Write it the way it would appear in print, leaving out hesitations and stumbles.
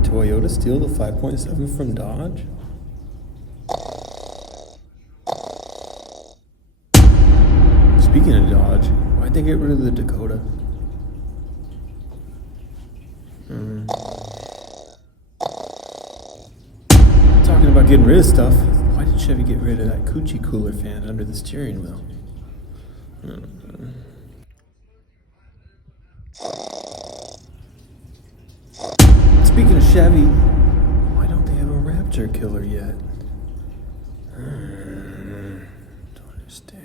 Did Toyota steal the 5.7 from Dodge? Speaking of Dodge, why'd they get rid of the Dakota? Talking about getting rid of stuff, why did Chevy get rid of that coochie cooler fan under the steering wheel? Speaking of Chevy, why don't they have a Raptor killer yet? Don't understand.